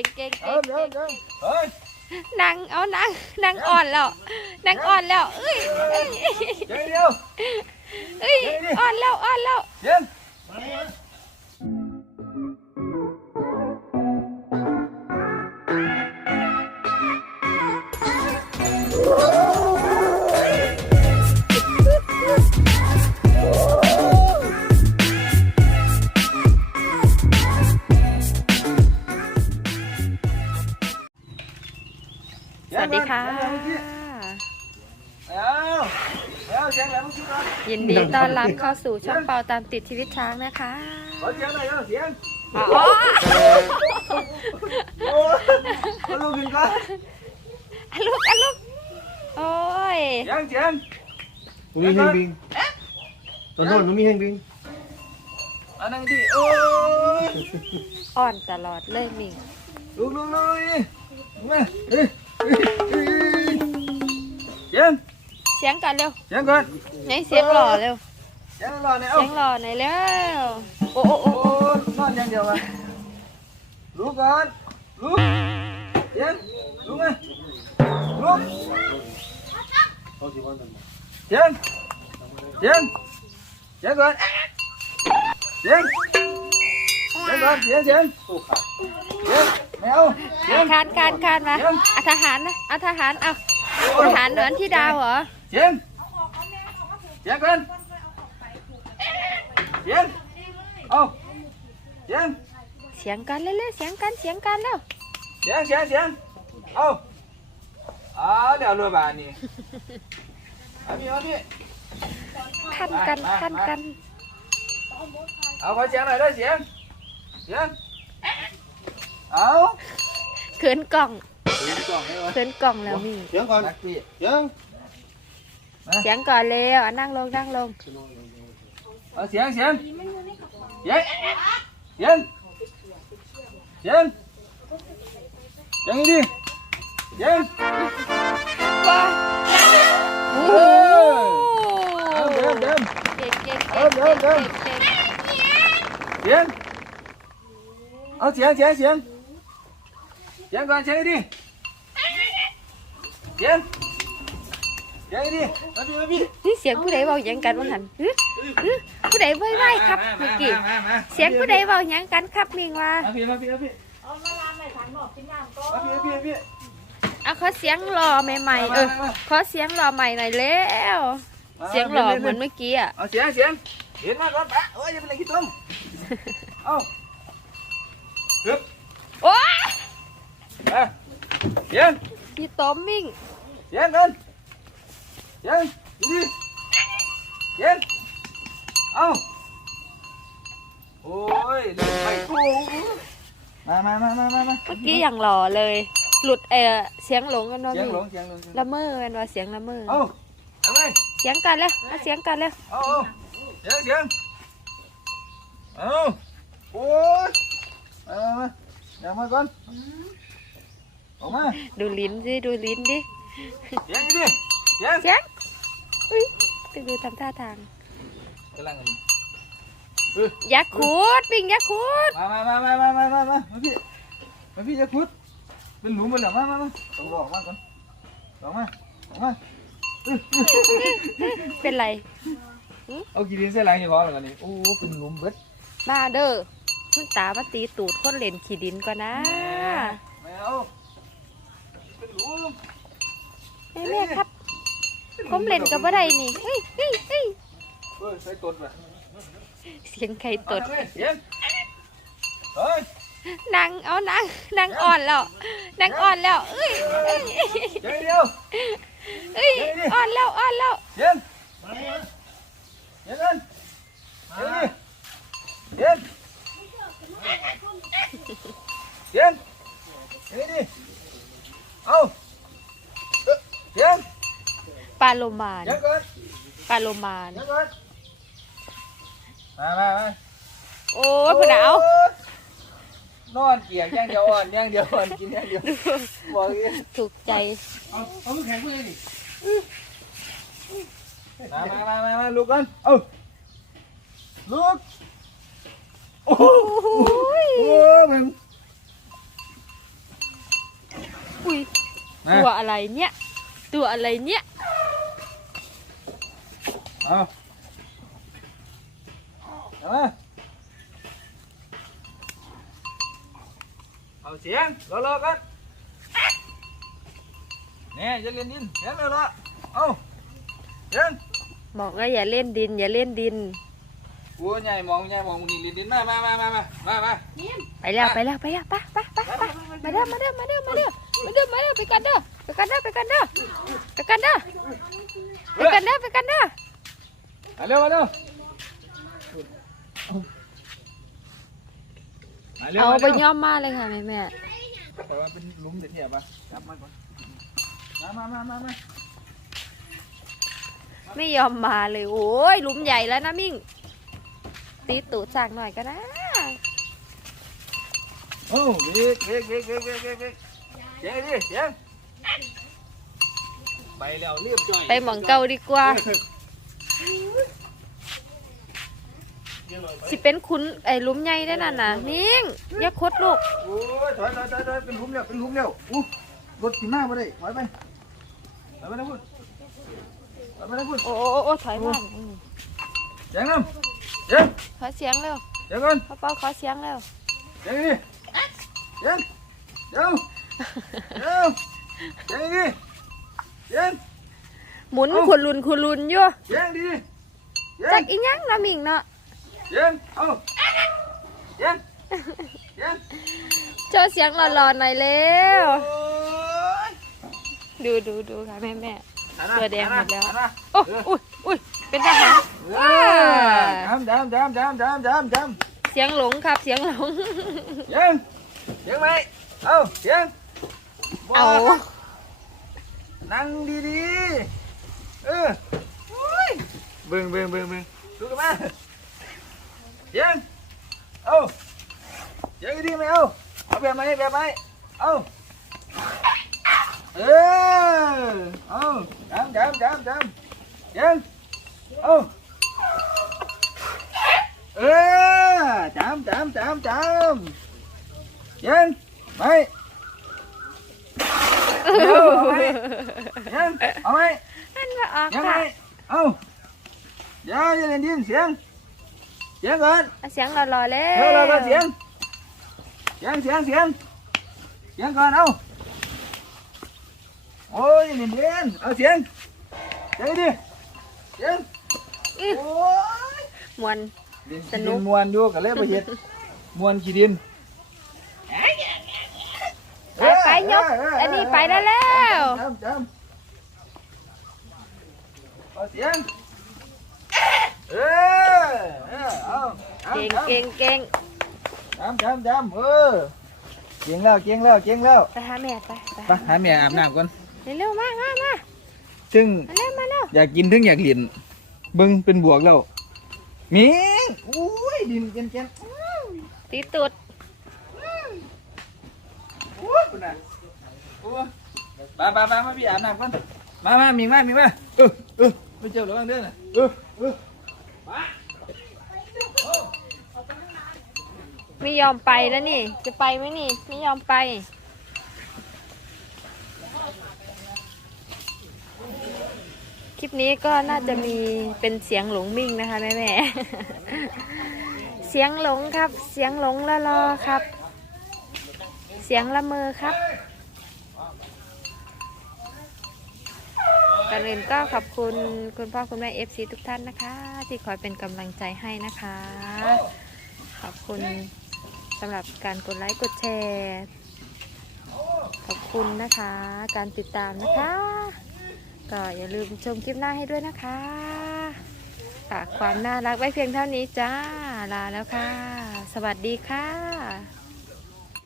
ก่งเก่งเดิเก่งมเดิเก่มงเดิมเฮ้ยนางเอานางนางอ่อนแล้วนางอ่อนแล้วเอ้ยเอ้ยเจ๊เดียวเอ้ยอ่อนแล้วอ่อนแล้วเย็น วัสดีค่ะ ยินดีต้อนรับเข้าสู่ช่องเปาตามติดชีวิตช้างนะคะอ๋ออะลูกอะลูกโอ้ยงเมีแฮงบิงตอนนอนมันมีแฮงบิงอ่อนตลอดเลยมิง Đúng, đúng, đúng, đúng. Đúng rồi. Ê, Xiên Xiên cả leo Xiên con. Nhảy xiên lò ờ. leo Xiên lò này ông Xiên lò này leo. Ô ô ô Nó nhanh điều mà Lúc con. Lúc Xiên Lúc này. Lúc Xiên Xiên Xiên con. Xiên Xiên con Xiên Xiên Xiên เร็วอาคานคานคานมาอาทหารนะอาทหารเอาทหารเหนือนที่ดาวเหรอเจียงเจียงกเจียงเอาเจียงเสียงกันเร็วๆเสียงกันเสียงกันแล้วเสียงเสียงเสียงเอาอ๋อเดี๋ยวรวยบานนี่มีอาพี่ขั้นกันขันกัน เอาขอเสียงหน่อยได้เสียงเสียง Ờ. Khớn còng. Khớn còng là mì. Con. Chướng. Sáng còn leo, anh đang luôn, đang luôn. Ờ, sáng, sáng. Sáng. Sáng. Sáng. Sáng đi. Sáng. Đem, đem, đem. Đem, đem, đem. Sáng. Ờ, sáng, sáng, sáng. เขียนก่อนเขียนใดีเขียนเขียนใดีมาพี่มาพี่นี่เสียงผู้ใดเบาหยังกันวะหันหึหึผู้ใดไว้ไว้ครับเมื่อกี้เสียงผู้ใดเบาหยังกันครับมิงว่ามาพี่มาพี่มาพี่เอาลามไปถังบอกทิ้ำก็าพี่มาาวเอาขอเสียงรอใหม่ๆเออมามามา ขอเสียงรอใหม่หน่อยแล้วเสียงรอเหมือนเมื่อกี้อะเอาเสียงเสียงเห็นมากก่ปะโอ้ยย่าเป็นอะไรกิ๊ดตรงเอาฮึบโอ้ย à Yên Đi tóm mình Yên lên Yên Đi đi Yên Ông Ôi Lên mày cô Mà mà mà mà mà เมื่อกี้อย่างหล่อเลย หลุดเออเสียงหลงกันว่า Chén พี่ luôn chén luôn ละเมอกันว่าเสียงละเมอ Ô Ăn đây เสียงกันแล้วเอาเสียงกันแล้ว Ô ô Chén chén Ô Ôi Mà mà mà Nhà mời con อาโอ้ยมามามาอย่ามาก่อนออกมาดูลิ้นสิดูลิ้นดิเสียงดิเสียงเสียงอุ้ยไปดูทำท่าทางกำลังยักษ์คูดวิ่งยักษ์คูดมามามามามามามามาพี่มาพี่จะพุดเป็นหลุมมันเหรอมามามาต้องรอออกมาก่อนออกมาออกมาเป็นไรเอากีดินใส่หลังอย่าพอแล้วกันนี่โอ้เป็นหลุมเบิดมาเด้อคุณตามาตีตูดคนเล่นขี้ดินก่อนนะ แมวเป็นหลุมแม่แม่ครับผมเล่นกับอะไรนี่เฮ้ยเฮ้ยเฮ้ยเฮ้ยใส่ตดแบบเสียงใครตดเสียงเฮ้ยนางเอานางนางอ่อนแล้วนางอ่อนแล้วเอ้ยเอ้ยเดี๋ยวเดียวเอ้ยอ่อนแล้วอ่อนแล้วเสียงเสียงกันเสียงดิเสียงเสียงเสียงดิเอาเสียง ปลาโลมานเสียงก่อนปลาโลมาน เดี๋ยวก่อนมามามาโอ้ยผู้หนาวโอ้ยนอนเกียกอย่างเดียวอ่อนอย่างเดียวอ่อนกินอย่างเดียวบอกอีกถูกใจเอาเอามือแข็งเพื่อนนี่มามามามามาลุกกันเอาลุกโอ้โหโอ้ยโอ้ยมึงอุ้ยมาตัวอะไรเนี่ย ตัวอะไรเนี่ย เอาเอามาเอาเสียงรอๆกันเนี่ยจะเล่นดินเสียงเลยละเอาเสียงบอกว่าอย่าเล่นดิน อย่าเล่นดินกูใหญ่มองใหญ่มองมึงนี่เล่นดินมามามามามามามาไปแล้วไปแล้วไปแล้วไปไปไปไปมาเด้อมาเด้อมาเด้อมาเด้อมาเด้อมาเด้อไปกันเด้อไปกันเด้อไปกันเด้อไปกันเด้อไปกันเด้อไปกันเด้อ มาเร็วมาเร็วมาเร็วเอามาไปเร็วย่อมมาเลยค่ะแม่แม่แต่ว่าเป็นหลุมเดี๋ยวเทียบปะจับมาก่อนมามามามามาไม่ยอมมาเลย โอ้ยหลุมใหญ่แล้วนะมิ่ง ตีตูดสั่งหน่อยก็ได้โอ้เบรกเบรกเบรกเบรกเบรกเบรกเบรกเสียงดิเสียงไปแล้วเรียบร้อยไปหมองเก่าดีกว่า สิเป็นคุณไอ้หลุมใหญ่ได้นั่นน่ะนิ่งอย่าคดลูกโอ้ยถอยถอยถอยถอยเป็นหลุมแล้วเป็นหลุมแล้วอู้รถขี่ม้ามาได้ถอยไปถอยไปนะพุ่นถอยไปนะพุ่นโอ้โอ้โอ้โอ้ถอยมาอืมเสียงน้ำเสียงขอเสียงเร็วเสียงก่อนพ่อเป้าขอเสียงเร็วเสียงดิเสียงเดี๋ยวเดี๋ยวเสียงดิเสียงหมุนคุรุนคุรุนอยู่เสียงดิเสียจังกอีหยังละมิ่งเนาะเสี ยงเอาเสียงเสียงเจอเสียงหล่อๆหน่อยเร็วโอ้ยดูดูดูค่ะแม่แม่ตัวแดงหมดแล้วหันนะโอ้อุ้ยอุ้ยเป็นทหารเออดำดำดำดำดำดำดเสียงหลงครับเสียงหลงำเสียงเสียงไหมเอาเสียงบ่เอานั่งดีๆเอออุ้ยเบิ่งเบิ่งเบิ่งเบิ่งดูกันมา เสียงเอาเสียงดีไหมเอาเอาแบบไหมแบบไหมเอาเออ เอาดำดำดำดำเสียงเอาเออดำดำดำดำเสียงไหมเอาเอาไหมยังเอาไหมนั่นว่าออกยังไงค่ะเอาเดี๋ยวจะเล่นดินเสียงเสียงก่อนเอาเสียงหล่อๆเร็เดี๋ยวเราก็วเสียง เสียงเสียงเสียงเสียงก่อนเอาโอ้ยเล่นดินเอาเสียงเสียงดิเสียงอื้อโอ้ยมวนดินสนุกดิมวนอยู่กันเลยประเฮ็ดมวนขี้ดินไปไปยกอันนี้ไปได้แล้วจำจำเอาเสียงเออ เออเอาอาเก่งอาเก่งเก่งจำจำจำเออเก่งแล้วเก่งแล้วเก่งแล้วไปหาแม่ไปไปไปหาแม่อาบน้ำก่อนเร็วๆมามามาซึ่งมาเร็วมาเร็วอยากกินถึงอยากเรียนเบิ้งเป็นบวกแล้วมิงอุ้ยดินเจนเจนตีตูดอุ้ยคุณน่ะโอ้ยมามามามาพี่อาบน้ำก่อนมามามีมามีมาเออเออไม่เจ้าระวังเด้อน่ะเออเออ ไม่ยอมไปแล้วนี่ จะไปไหมนี่ ไม่ยอมไป คลิปนี้ก็น่าจะมีเป็นเสียงหลงมิ่งนะคะแม่แม่ๆเสียงหลงครับ เสียงหลงละลอครับ เสียงละเมอครับก่อนอื่นก็ขอบคุณคุณพ่อคุณแม่เอฟซีทุกท่านนะคะ ที่คอยเป็นกำลังใจให้นะคะ ขอบคุณ สำหรับการกดไลค์กดแชร์ ขอบคุณนะคะ การติดตามนะคะ ก็อย่าลืมชมคลิปหน้าให้ด้วยนะคะฝากความน่ารักไว้เพียงเท่านี้จ้าลาแล้วค่ะ สวัสดีค่ะ